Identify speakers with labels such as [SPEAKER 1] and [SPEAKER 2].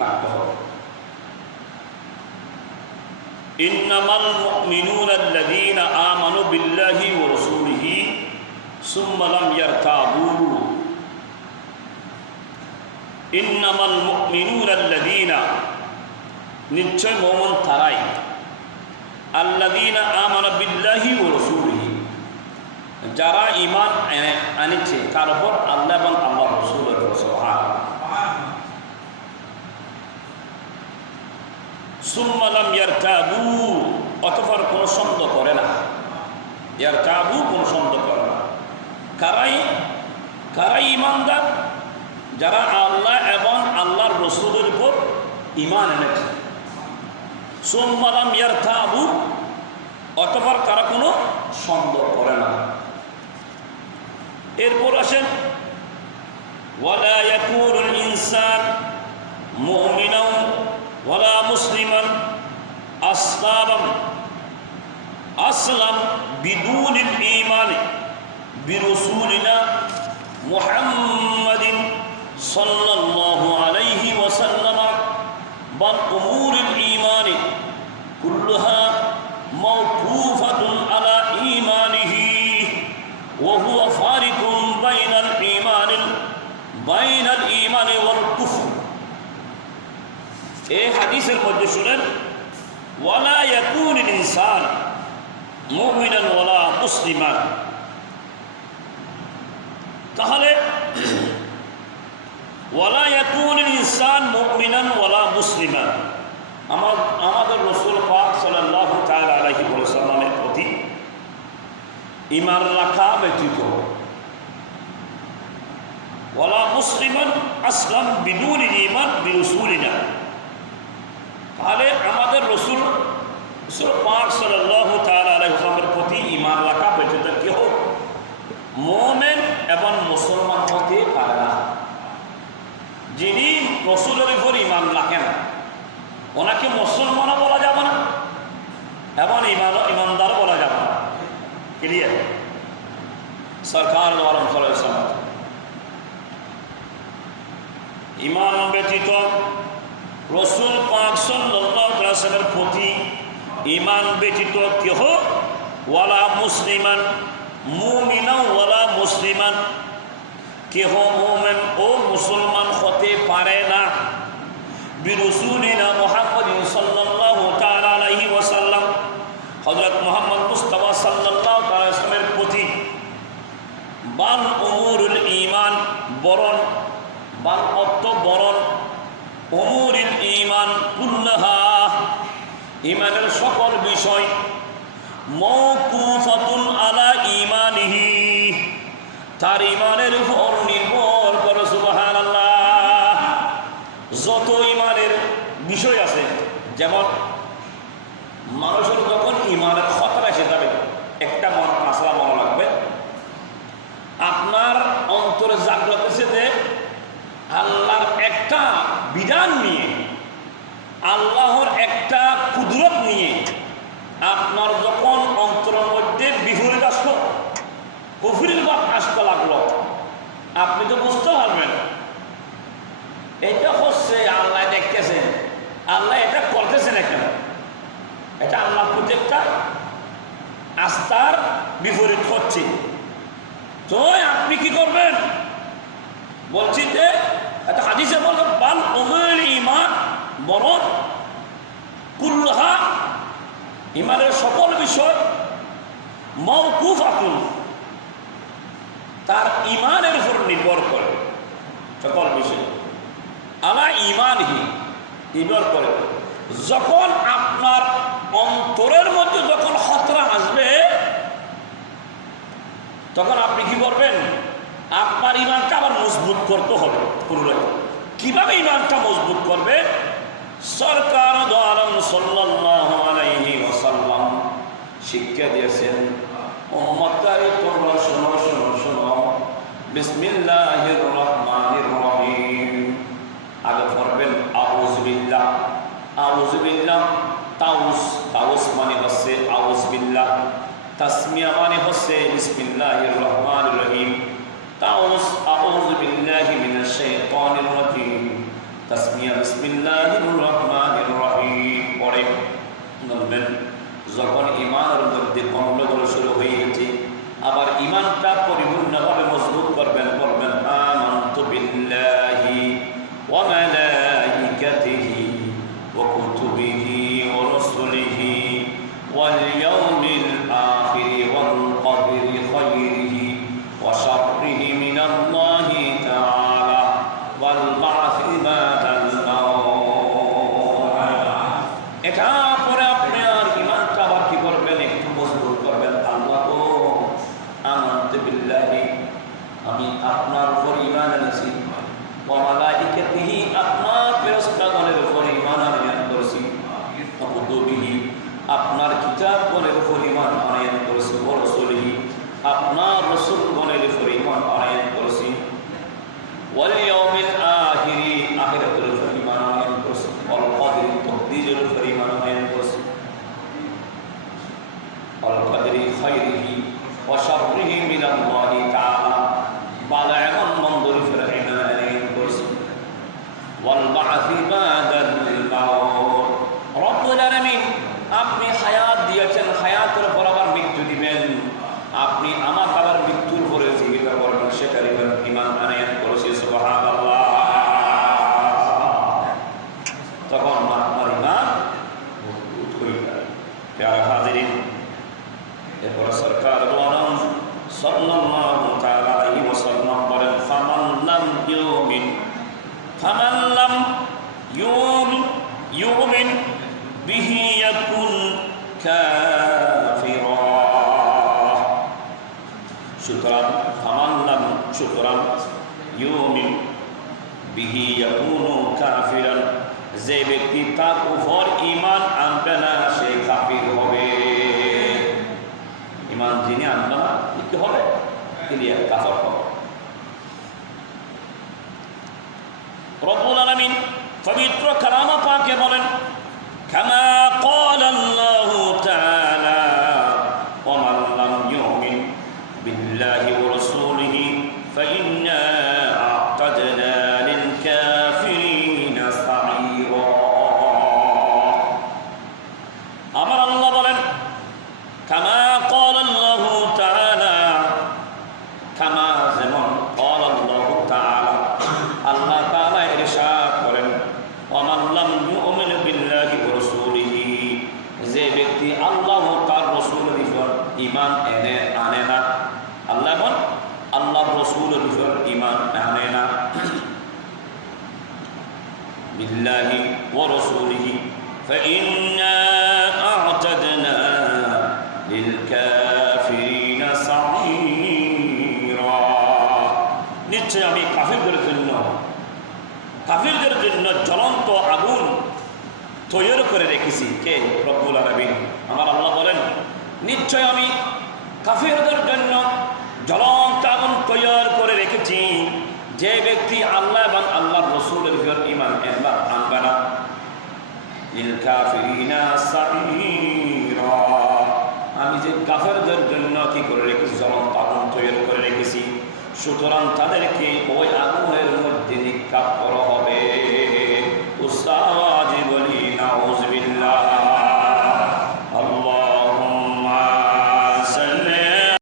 [SPEAKER 1] থাকতে হবে ইন্নামাল মুমিনুনা আল্লাযীনা আমানু বিল্লাহি ওয়া রাসূলিহি সুম্মা লাম ইয়ারতাবু। ইন্নামাল মুমিনুনা আল্লাযীনা, নিশ্চয় মোমন তারাই। আল্লাযীনা আমানু বিল্লাহি ওয়া রাসূলিহি, যারা ইমান আনিছে তার উপর আল্লাহ এবং আল্লাহ রসুলের সুম্মালাম ইয়ার তাবু অতপর কোনো সন্দেহ করে না। ইয়ার তাবু কোনো সন্দেহ করে না। কারাই কারাই ইমানদার, যারা আল্লাহ এবং আল্লাহর রসুলের উপর ইমান এনেছে। সোমবারাম ইয়ার তাবু অতপর তারা কোনো সন্দেহ করে না। এরপর আসেন, ওয়ালা ইয়াকুনুল ইনসান মুমিনাও আসলাম আসলাম বিদুনিল ঈমানি বিরসুলিনা মুহাম্মাদিন সাল্লাল্লাহু আলাইহি ওয়াসাল্লাম বাল উমুরিল ঈমানি কুল্লুহা মাওকুফাতুন আলা ঈমানিহি وهو فارق بين الإيمان بين الإيمان والكفر এই হাদিসের মধ্যে শুনেন ওয়ালা ইয়াকুন ইনসান মুমিনান ওয়ালা মুসলিমান তাহলে ওয়ালা ইয়াকুন ইনসান মুমিনান ওয়ালা মুসলিমান আমার, আমাদের রসুল পাক সাল্লাল্লাহু তাআলা আলাইহি ওয়াসাল্লামের প্রতি ইমান রাখা ব্যতীত ওয়ালা মুসলিমান আসলাম বিদুন ইমান বিরসুলিনা। তাহলে আমাদের রসুল রসুল প্রতি ইমান রাখা ব্যতীত কেহ মোমেন এবং মুসলমান হতে পারে না। যিনি রসুলের উপর ইমান রাখেন, ওনাকে মুসলমানও বলা যাবে না, এবং ইমান ইমানদার বলা যাবে না। ক্লিয়ার সরকার আলম সাল্লাম ইমান ব্যতীত রসুল প্রতি ইমান ব্যতীত কেহ? ওয়ালা মুসলিমান মুমিনা ওয়ালা মুসলিমান। কেহ মুমেন ও মুসলমান হতে পারে না। বিরসুলিনা মোহাম্মদ সাল্লাল্লাহু তাআলা আলাইহি ওয়াসাল্লাম হযরত মুহাম্মদ মুস্তাফা সাল্লাল্লাহু তাআলা ইসলামের প্রতি বাল উমুরুল ঈমান বরণ বাল অর্থ বরণ উমুরিল ঈমান কুল্লাহা ঈমানের সকল বিষয় মওকুফাতুন আলা ঈমানিহি। তার ঈমানের উপর নির্ভর করে, সুবহানাল্লাহ। যত ঈমানের বিষয় আছে, যেমন মানুষের যখন ইমানের খতরা এসে যাবে, একটা মন মাসলা মনে লাগবে। আপনার অন্তরে জাগ্রত এসে যে আল্লাহর একটা বিধান নিয়ে আল্লাহর একটা কুদরত নিয়ে আপনার যখন অন্তরের মধ্যে বিহুরিত আসলো কুফুরির বাপ আসতে লাগল, আপনি তো বুঝতে পারবেন। এটা হচ্ছে আল্লাহ দেখতেছেন আল্লাহ এটা করতেছেন কেন? এটা আল্লাহ প্রতি একটা আস্থার বিপরীত হচ্ছে। তো আপনি কি করবেন? বলছি যে, একটা হাদিসে বলতো বাল ওমের ইমান বরং কুল্লাহা, ইমানের সকল বিষয় মৌকুফ আকুল তার ইমানের উপর নির্ভর করে। সকল বিষয়। আলা ইমানহি নির্ভর করে। যখন আপনার অন্তরের মধ্যে যখন খতরা আসবে, তখন আপনি কি করবেন? আপনার ইমানটা আবার মজবুত করতে হবে। পুনরায়। কীভাবে ইমানটা মজবুত করবে সরকার আলম সাল্লাল্লাহু ওয়াসাল্লাম শিক্ষা দিয়েছেন। উম্মতারে তোমরা শোনো শোনো শোনো। বিসমিল্লাহির রহমানির রহিম। আগে পড়বেন আউযু বিল্লাহ আউযু বিল্লাহ তাউস তাউস মানে হচ্ছে তাসমিয়া মানে হচ্ছে বিসমিল্লাহির রহমানির রহিম তাউস আউযু বিল্লাহি মিনাশ শাইতানির রাজিম তাসমিয়া বিসমিল্লাহির রহমানির যখন ইমানের হয়ে গেছে আবার ইমানটা মজবুত করবেন বলবেন আমানতু বিল্লাহি ওয়া মালাইকাতিহি ওয়া কুতুবিহি ওয়া রাসূলিহি ওয়াল ইয়াউমিল আখির ওয়াল কদরি খাইরিহি ওয়া শাররিহি মিনাল্লাহি তাআলা ওয়াল বা'থি বাদাল মাউত এটা পরে আপনি আর ইমানটা আবার কি করবেন একটু মজবুত করবেন আল্লাহ ও আমানতু বিল্লাহি আমি আপনার উপর ইমান এনেছি ওয়া মালাইকাতিহি আপনার ফেরেশতাগণের উপর ইমান আনয়ন করেছি ওয়া কুতুবিহি আপনার কিতাবগণের উপর ইমান আনয়ন করেছি রসুল করেছি ওয়াল ইয়াউমিল আখিরাতের উপর ইমান আনয়ন করেছি ওয়াল কদরি তকদীরের উপর আনয়ন করেছি তাআলা ভালো এবং মন্দর উপর ইমান আনয়ন করেছি ওয়াল বা'থি বাদাল মাউত রব্বুল আলামিন আপনি হায়াত দিয়েছেন হায়াতের পর আবার মৃত্যু দিবেন আপনি আমার বাবার মৃত্যুর পরে জীবিত করবেন সেটার ইমান ইমান মজবুত হয়ে সরকার সাল্লাল্লাহু তাআলা আলাইহি ওয়াসাল্লাম বলেন, ফামান লাম ইউমিন, ফামান লাম ইউমিন ইউমিন ইউমিন বিহি ইয়াকুনু কাফিরান যে ব্যক্তি তার উপর ইমান আনবে না, সে কাফির হবে। ইমান যিনি আনবে না কি হবে, তিনি কাফর হবে। রব্বুল আলামিন পবিত্র কালামা পাকে বলেন খামা উপর ঈমান এনে আনে না আল্লাহ বল আল্লাহ রাসূলের উপর ঈমান আনে না বিল্লাহি ওয়া রাসূলিহি فإنا أعتدنا للكافرين سعيرا নিশ্চয় আমি কাফিরদের জন্য কাফিরদের জন্য জ্বলন্ত আগুন তৈরি করে রেখেছি কে রব্বুল আলমিন আমার আল্লাহ বলেন নিশ্চয় আমি কাফিরদের জন্য জ্বলন্ত আগুন তৈর করে রেখেছি। যে ব্যক্তি আল্লাহ এবং আল্লাহ রসুলের ভিতর ইমান একবার আনবে না। আমি যে কাফেরদের জন্য কি করে রেখেছি? জ্বলন্ত আগুন তৈরি করে রেখেছি। সুতরাং তাদেরকে ওই আগুনের